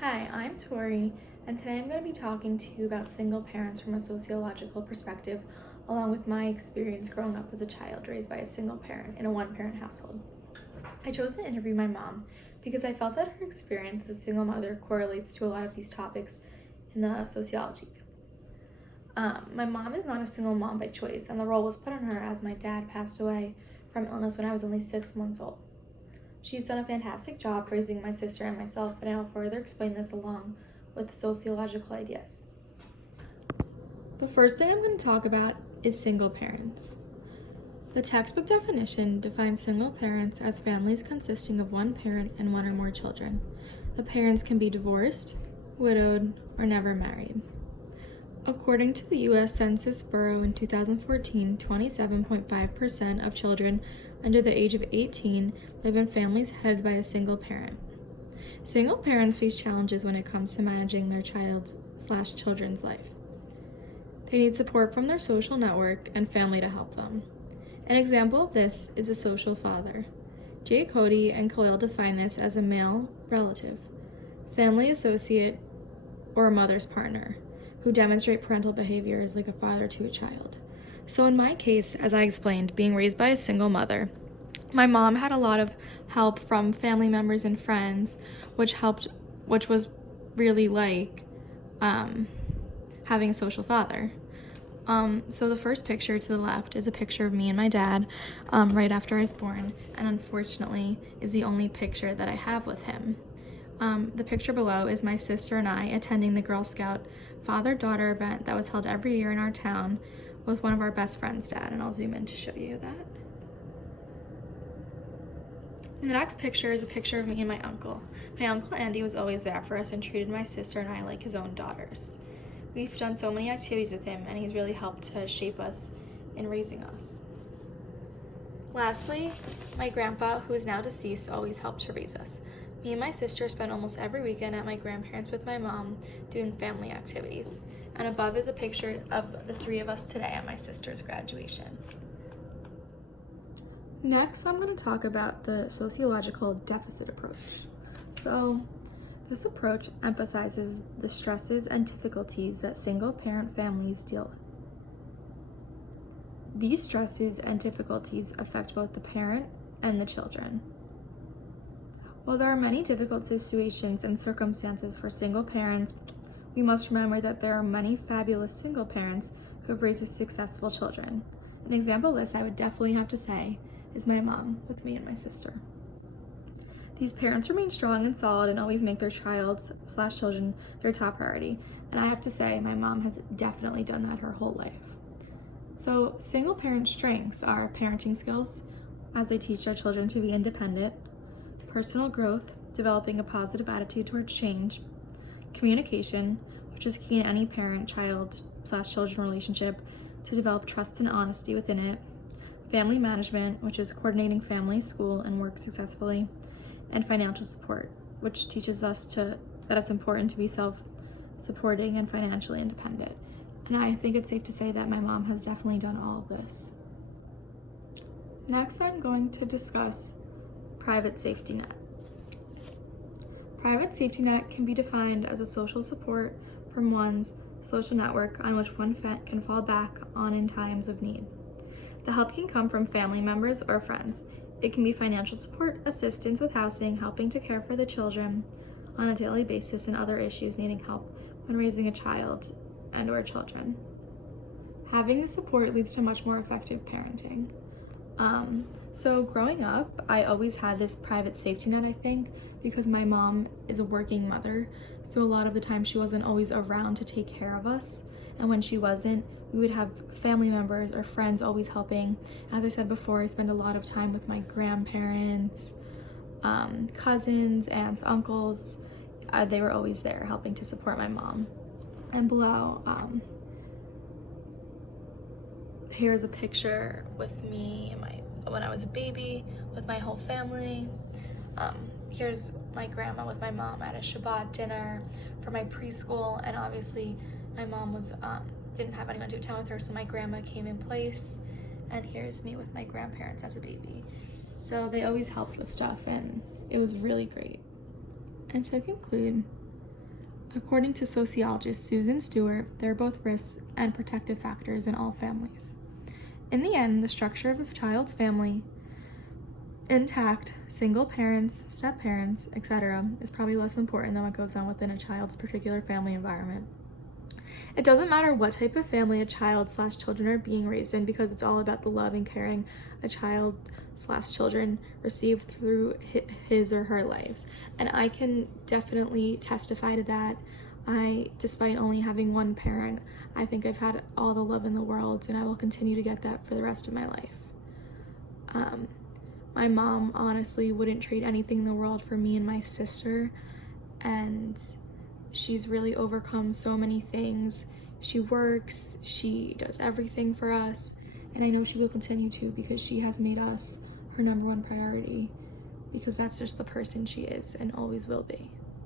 Hi, I'm Tori, and today I'm going to be talking to you about single parents from a sociological perspective, along with my experience growing up as a child raised by a single parent in a one-parent household. I chose to interview my mom because I felt that her experience as a single mother correlates to a lot of these topics in the sociology field. My mom is not a single mom by choice, and the role was put on her as my dad passed away from illness when I was only 6 months old. She's done a fantastic job raising my sister and myself, and I'll further explain this along with the sociological ideas. The first thing I'm going to talk about is single parents. The textbook definition defines single parents as families consisting of one parent and one or more children. The parents can be divorced, widowed, or never married. According to the U.S. Census Bureau in 2014, 27.5% of children under the age of 18 live in families headed by a single parent. Single parents face challenges when it comes to managing their child's/children's life. They need support from their social network and family to help them. An example of this is a social father. Jay Cody and Khalil define this as a male relative, family associate, or a mother's partner, who demonstrate parental behaviors like a father to a child. So in my case, as I explained, being raised by a single mother, my mom had a lot of help from family members and friends, which was really like having a social father. So the first picture to the left is a picture of me and my dad right after I was born, and unfortunately is the only picture that I have with him. The picture below is my sister and I attending the Girl Scout father-daughter event that was held every year in our town with one of our best friends' dad, and I'll zoom in to show you that. And the next picture is a picture of me and my uncle. My uncle Andy was always there for us and treated my sister and I like his own daughters. We've done so many activities with him, and he's really helped to shape us in raising us. Lastly, my grandpa, who is now deceased, always helped to raise us. Me and my sister spent almost every weekend at my grandparents' with my mom doing family activities. And above is a picture of the three of us today at my sister's graduation. Next, I'm going to talk about the sociological deficit approach. So, this approach emphasizes the stresses and difficulties that single-parent families deal with. These stresses and difficulties affect both the parent and the children. While there are many difficult situations and circumstances for single parents, we must remember that there are many fabulous single parents who have raised successful children. An example of this I would definitely have to say is my mom with me and my sister. These parents remain strong and solid and always make their child/children their top priority. And I have to say, my mom has definitely done that her whole life. So single parent strengths are parenting skills, as they teach their children to be independent, personal growth, developing a positive attitude towards change, communication, which is key in any parent-child/children relationship to develop trust and honesty within it, family management, which is coordinating family, school, and work successfully, and financial support, which teaches us that it's important to be self-supporting and financially independent. And I think it's safe to say that my mom has definitely done all of this. Next, I'm going to discuss private safety net. Private safety net can be defined as a social support from one's social network on which one can fall back on in times of need. The help can come from family members or friends. It can be financial support, assistance with housing, helping to care for the children on a daily basis, and other issues needing help when raising a child and/or children. Having the support leads to much more effective parenting. So growing up, I always had this private safety net, I think, because my mom is a working mother, so a lot of the time she wasn't always around to take care of us, and when she wasn't, we would have family members or friends always helping. As I said before, I spend a lot of time with my grandparents, cousins, aunts, uncles. They were always there helping to support my mom. And below, here's a picture with me when I was a baby with my whole family. Here's my grandma with my mom at a Shabbat dinner for my preschool, and obviously my mom didn't have anyone to attend with her, so my grandma came in place. And here's me with my grandparents as a baby. So they always helped with stuff, and it was really great. And to conclude, According to sociologist Susan Stewart, there are both risks and protective factors in all families. In the end, the structure of a child's family, intact, single parents, step parents, etc., is probably less important than what goes on within a child's particular family environment. It doesn't matter what type of family a child/children are being raised in, because it's all about the love and caring a child/children receive through his or her lives. And I can definitely testify to that. Despite only having one parent, I think I've had all the love in the world, and I will continue to get that for the rest of my life. My mom honestly wouldn't trade anything in the world for me and my sister, and she's really overcome so many things. She works, she does everything for us, and I know she will continue to, because she has made us her number one priority, because that's just the person she is and always will be.